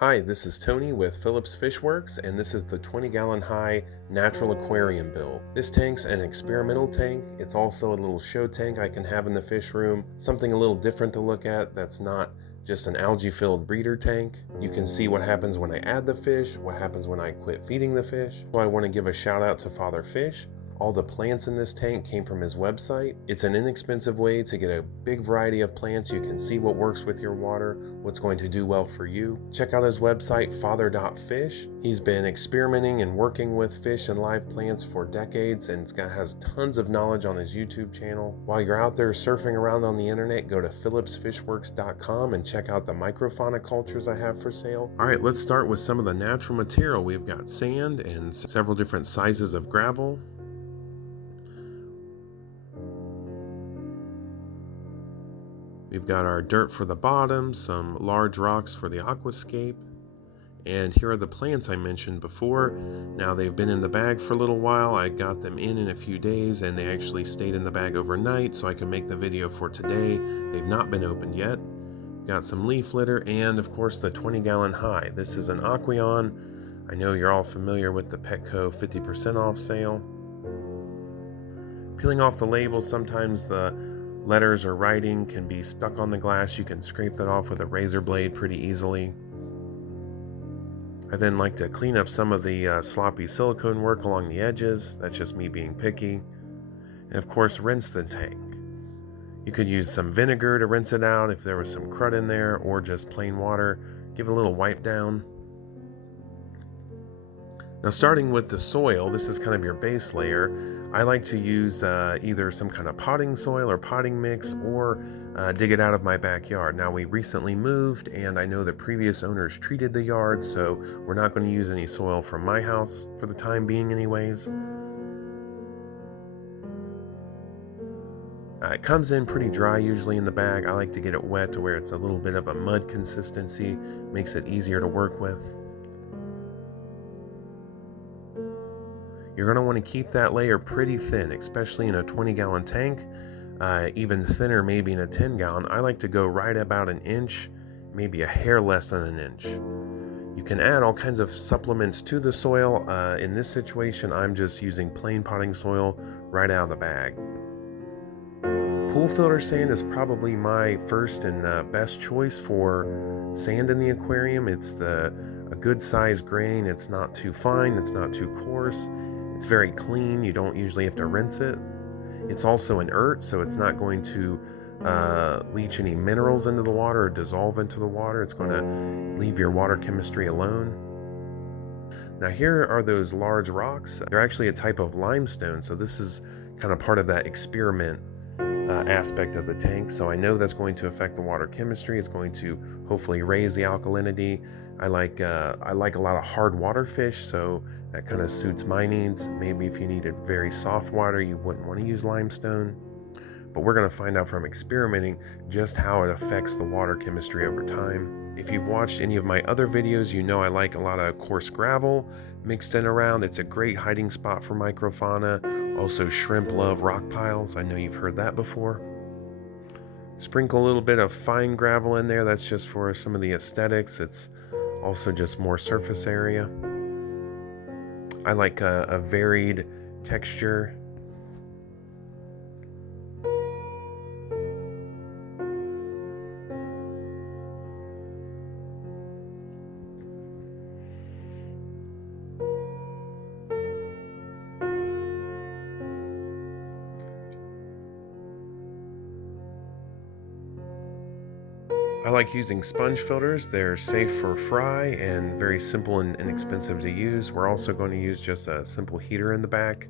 Hi, this is Tony with Phillips Fishworks, and this is the 20-gallon high natural aquarium build. This tank's an experimental tank. It's also a little show tank I can have in the fish room, something a little different to look at that's not just an algae-filled breeder tank. You can see what happens when I add the fish, what happens when I quit feeding the fish. So I want to give a shout out to Father Fish. All the plants in this tank came from his website. It's an inexpensive way to get a big variety of plants. You can see what works with your water, what's going to do well for you. Check out his website, father.fish. He's been experimenting and working with fish and live plants for decades and has tons of knowledge on his YouTube channel. While you're out there surfing around on the internet, go to phillipsfishworks.com and check out the microfauna cultures I have for sale. All right, let's start with some of the natural material. We've got sand and several different sizes of gravel. We've got our dirt for the bottom, some large rocks for the aquascape, and here are the plants I mentioned before. Now they've been in the bag for a little while. I got them in a few days, and they actually stayed in the bag overnight so I can make the video for today. They've not been opened yet. Got some leaf litter, and of course the 20-gallon high. This is an Aquarium. I know you're all familiar with the Petco 50% off sale. Peeling off the label, sometimes the letters or writing can be stuck on the glass. You can scrape that off with a razor blade pretty easily. I then like to clean up some of the sloppy silicone work along the edges. That's just me being picky. And of course, rinse the tank. You could use some vinegar to rinse it out if there was some crud in there, or just plain water. Give it a little wipe down. Now, starting with the soil, this is kind of your base layer. I like to use either some kind of potting soil or potting mix, or dig it out of my backyard. Now, we recently moved, and I know the previous owners treated the yard, so we're not going to use any soil from my house for the time being anyways. It comes in pretty dry usually in the bag. I like to get it wet to where it's a little bit of a mud consistency, makes it easier to work with. You're going to want to keep that layer pretty thin, especially in a 20-gallon tank, even thinner maybe in a 10-gallon. I like to go right about an inch, maybe a hair less than an inch. You can add all kinds of supplements to the soil. In this situation, I'm just using plain potting soil right out of the bag. Pool filter sand is probably my first and best choice for sand in the aquarium. It's a good size grain. It's not too fine, it's not too coarse. It's very clean. You don't usually have to rinse it. It's also inert, so it's not going to leach any minerals into the water or dissolve into the water. It's going to leave your water chemistry alone. Now, here are those large rocks. They're actually a type of limestone, so this is kind of part of that experiment aspect of the tank. So I know that's going to affect the water chemistry. It's going to hopefully raise the alkalinity. I like a lot of hard water fish, so that kind of suits my needs. Maybe if you needed very soft water, you wouldn't want to use limestone. But we're going to find out from experimenting just how it affects the water chemistry over time. If you've watched any of my other videos, you know I like a lot of coarse gravel mixed in around. It's a great hiding spot for microfauna. Also, shrimp love rock piles. I know you've heard that before. Sprinkle a little bit of fine gravel in there. That's just for some of the aesthetics. It's also just more surface area. I like a varied texture. I like using sponge filters. They're safe for fry and very simple and inexpensive to use. We're also going to use just a simple heater in the back.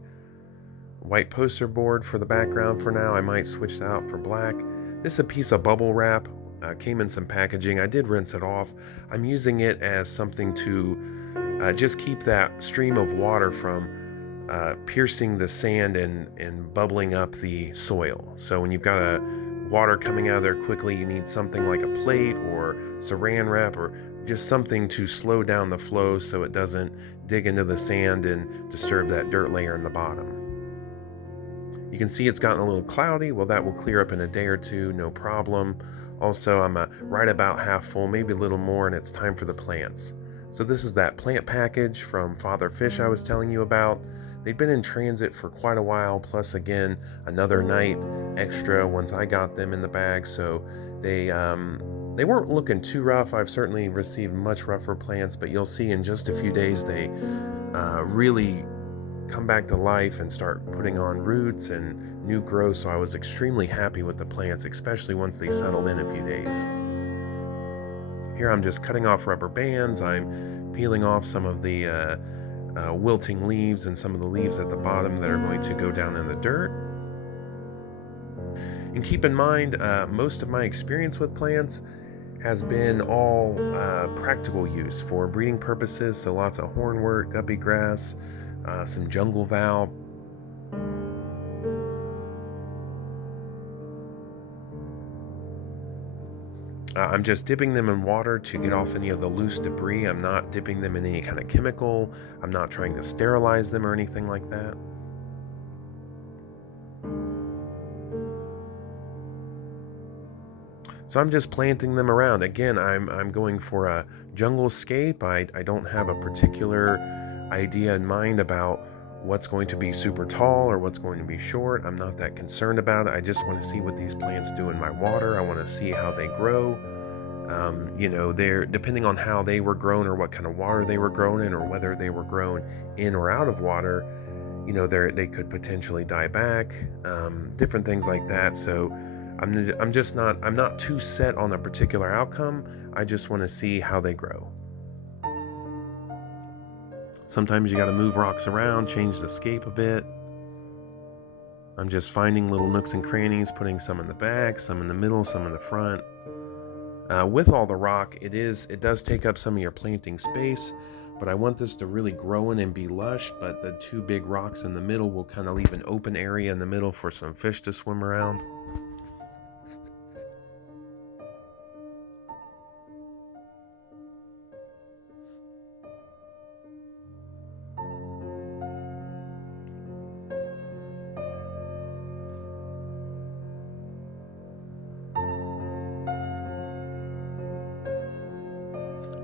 White poster board for the background for now. I might switch that out for black. This is a piece of bubble wrap. Came in some packaging. I did rinse it off. I'm using it as something to just keep that stream of water from piercing the sand and bubbling up the soil. So when you've got a water coming out of there quickly, you need something like a plate or saran wrap or just something to slow down the flow so it doesn't dig into the sand and disturb that dirt layer in the bottom. You can see it's gotten a little cloudy. Well, that will clear up in a day or two, no problem. Also, I'm right about half full, maybe a little more, and it's time for the plants. So this is that plant package from Father Fish I was telling you about. They'd been in transit for quite a while, plus again another night extra once I got them in the bag. So they weren't looking too rough. I've certainly received much rougher plants, but you'll see in just a few days they really come back to life and start putting on roots and new growth. So I was extremely happy with the plants, especially once they settled in a few days. Here I'm just cutting off rubber bands. I'm peeling off some of the wilting leaves and some of the leaves at the bottom that are going to go down in the dirt. And keep in mind, most of my experience with plants has been all practical use for breeding purposes. So lots of hornwort, guppy grass, some jungle val. I'm just dipping them in water to get off any of the loose debris. I'm not dipping them in any kind of chemical. I'm not trying to sterilize them or anything like that. So I'm just planting them around. Again, I'm going for a jungle scape. I don't have a particular idea in mind about what's going to be super tall or what's going to be short. I'm not that concerned about it. I just want to see what these plants do in my water. I want to see how they grow. They're depending on how they were grown or what kind of water they were grown in or whether they were grown in or out of water. They could potentially die back, different things like that. So I'm not too set on a particular outcome. I just want to see how they grow. Sometimes you got to move rocks around, change the scape a bit. I'm just finding little nooks and crannies, putting some in the back, some in the middle, some in the front. With all the rock, it does take up some of your planting space, but I want this to really grow in and be lush, but the two big rocks in the middle will kind of leave an open area in the middle for some fish to swim around.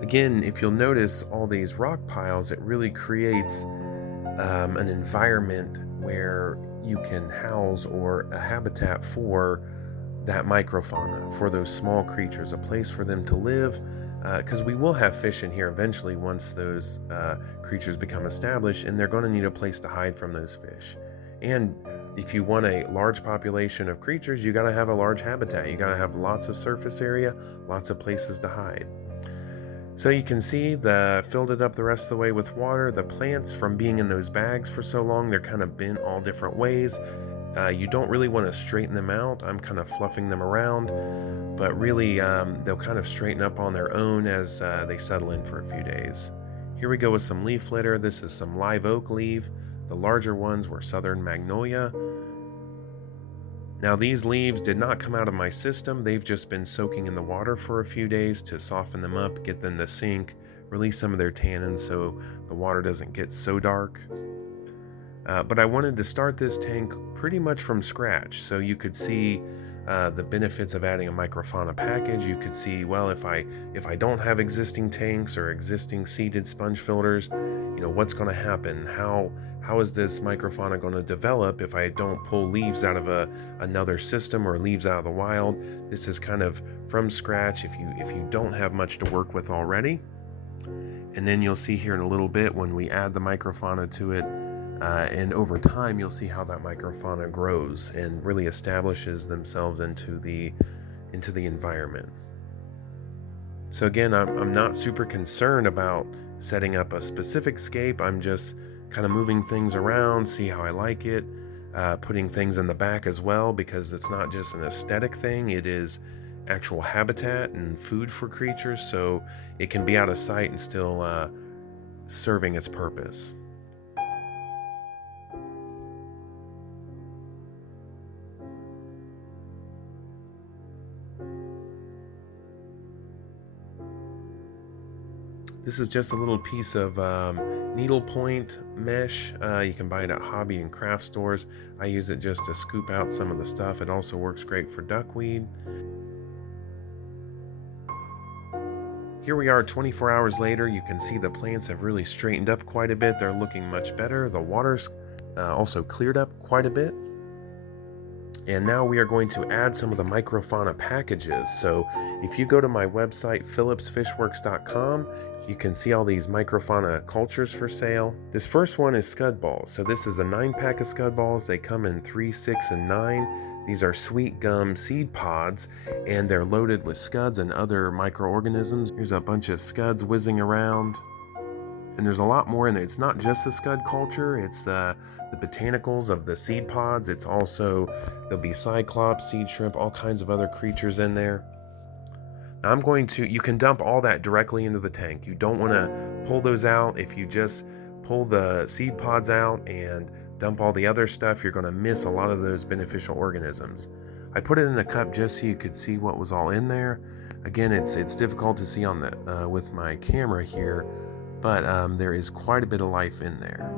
Again, if you'll notice all these rock piles, it really creates an environment where you can house or a habitat for that microfauna, for those small creatures, a place for them to live. Because we will have fish in here eventually once those creatures become established, and they're going to need a place to hide from those fish. And if you want a large population of creatures, you got to have a large habitat. You got to have lots of surface area, lots of places to hide. So you can see filled it up the rest of the way with water. The plants, from being in those bags for so long, they're kind of bent all different ways. You don't really want to straighten them out. I'm kind of fluffing them around, but really they'll kind of straighten up on their own as they settle in for a few days. Here we go with some leaf litter. This is some live oak leaf. The larger ones were southern magnolia. Now these leaves did not come out of my system. They've just been soaking in the water for a few days to soften them up, get them to sink, release some of their tannins so the water doesn't get so dark. But I wanted to start this tank pretty much from scratch, so you could see the benefits of adding a microfauna package. You could see, well, if I don't have existing tanks or existing seeded sponge filters, what's going to happen? How is this microfauna going to develop if I don't pull leaves out of another system or leaves out of the wild? This is kind of from scratch if you don't have much to work with already. And then you'll see here in a little bit when we add the microfauna to it, and over time you'll see how that microfauna grows and really establishes themselves into the environment. So again, I'm not super concerned about setting up a specific scape. I'm just kind of moving things around, see how I like it, putting things in the back as well, because it's not just an aesthetic thing, it is actual habitat and food for creatures, so it can be out of sight and still serving its purpose. This is just a little piece of needlepoint mesh. You can buy it at hobby and craft stores. I use it just to scoop out some of the stuff. It also works great for duckweed. Here we are 24 hours later. You can see the plants have really straightened up quite a bit. They're looking much better. The water's also cleared up quite a bit. And now we are going to add some of the microfauna packages. So if you go to my website, phillipsfishworks.com, you can see all these microfauna cultures for sale. This first one is scud balls. So this is a 9-pack of scud balls. They come in 3, 6, and 9. These are sweet gum seed pods, and they're loaded with scuds and other microorganisms. Here's a bunch of scuds whizzing around. And there's a lot more in there. It's not just the scud culture, it's the botanicals of the seed pods. It's also, there'll be cyclops, seed shrimp, all kinds of other creatures in there. Now you can dump all that directly into the tank. You don't want to pull those out. If you just pull the seed pods out and dump all the other stuff, you're going to miss a lot of those beneficial organisms. I put it in a cup just so you could see what was all in there. Again, it's difficult to see on the with my camera here, but there is quite a bit of life in there.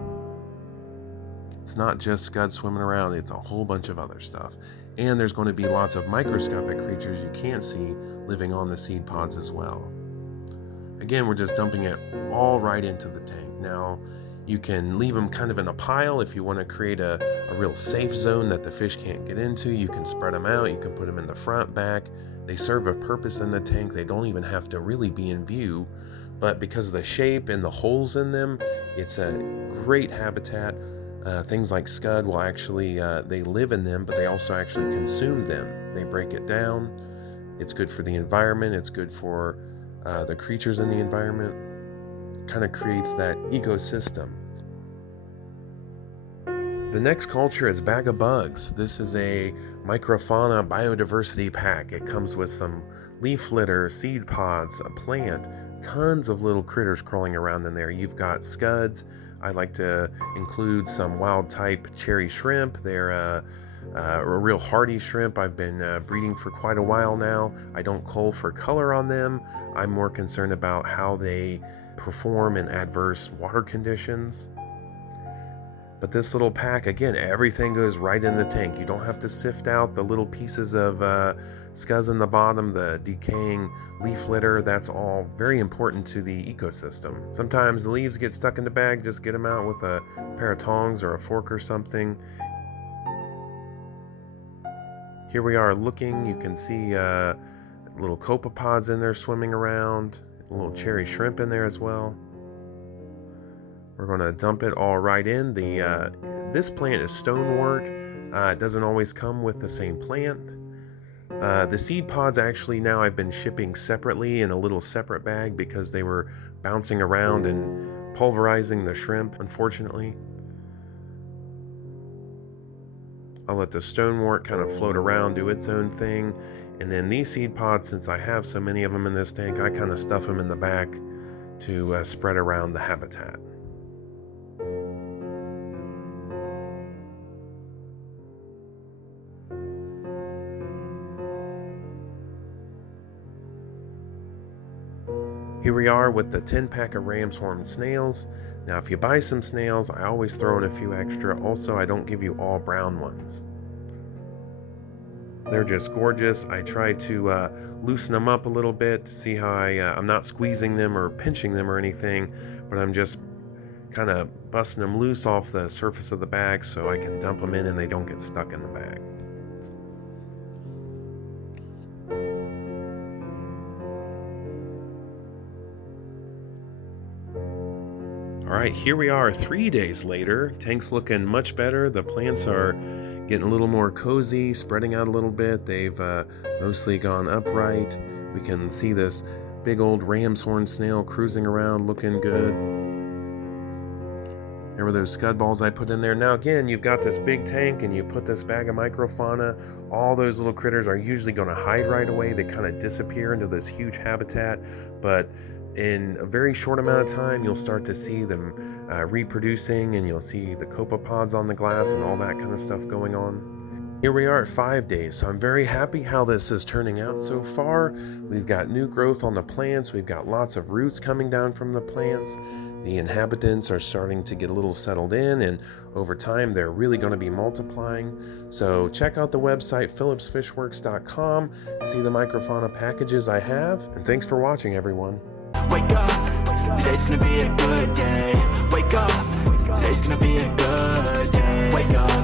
It's not just scuds swimming around, it's a whole bunch of other stuff. And there's going to be lots of microscopic creatures you can't see living on the seed pods as well. Again, we're just dumping it all right into the tank. Now, you can leave them kind of in a pile if you want to create a real safe zone that the fish can't get into. You can spread them out, you can put them in the front, back. They serve a purpose in the tank. They don't even have to really be in view, but because of the shape and the holes in them, it's a great habitat. Things like scud will actually, they live in them, but they also actually consume them. They break it down. It's good for the environment. It's good for the creatures in the environment. Kind of creates that ecosystem. The next culture is Bag of Bugs. This is a Microfauna biodiversity pack. It comes with some leaf litter, seed pods, a plant, tons of little critters crawling around in there. You've got scuds. I like to include some wild type cherry shrimp. They're a real hardy shrimp. I've been breeding for quite a while now. I don't cull for color on them. I'm more concerned about how they perform in adverse water conditions. But this little pack, again, everything goes right in the tank. You don't have to sift out the little pieces of scuzz in the bottom, the decaying leaf litter. That's all very important to the ecosystem. Sometimes the leaves get stuck in the bag. Just get them out with a pair of tongs or a fork or something. Here we are looking. You can see little copepods in there swimming around. A little cherry shrimp in there as well. We're going to dump it all right in. This plant is stonewort. It doesn't always come with the same plant. The seed pods actually now I've been shipping separately in a little separate bag because they were bouncing around and pulverizing the shrimp, unfortunately. I'll let the stonewort kind of float around, do its own thing. And then these seed pods, since I have so many of them in this tank, I kind of stuff them in the back to spread around the habitat. Here we are with the 10-pack of ram's horn snails. Now, if you buy some snails, I always throw in a few extra. Also, I don't give you all brown ones. They're just gorgeous. I try to loosen them up a little bit to see how I'm not squeezing them or pinching them or anything, but I'm just kind of busting them loose off the surface of the bag so I can dump them in and they don't get stuck in the bag. All right, here we are 3 days later. Tank's looking much better. The plants are getting a little more cozy, spreading out a little bit. They've mostly gone upright. We can see this big old ram's horn snail cruising around looking good. There were those scud balls I put in there. Now again, you've got this big tank and you put this bag of microfauna. All those little critters are usually going to hide right away. They kind of disappear into this huge habitat, but in a very short amount of time, you'll start to see them reproducing, and you'll see the copepods on the glass and all that kind of stuff going on. Here we are at 5 days, so I'm very happy how this is turning out so far. We've got new growth on the plants. We've got lots of roots coming down from the plants. The inhabitants are starting to get a little settled in, and over time, they're really going to be multiplying. So check out the website, phillipsfishworks.com, see the microfauna packages I have, and thanks for watching, everyone. Wake up, today's gonna be a good day.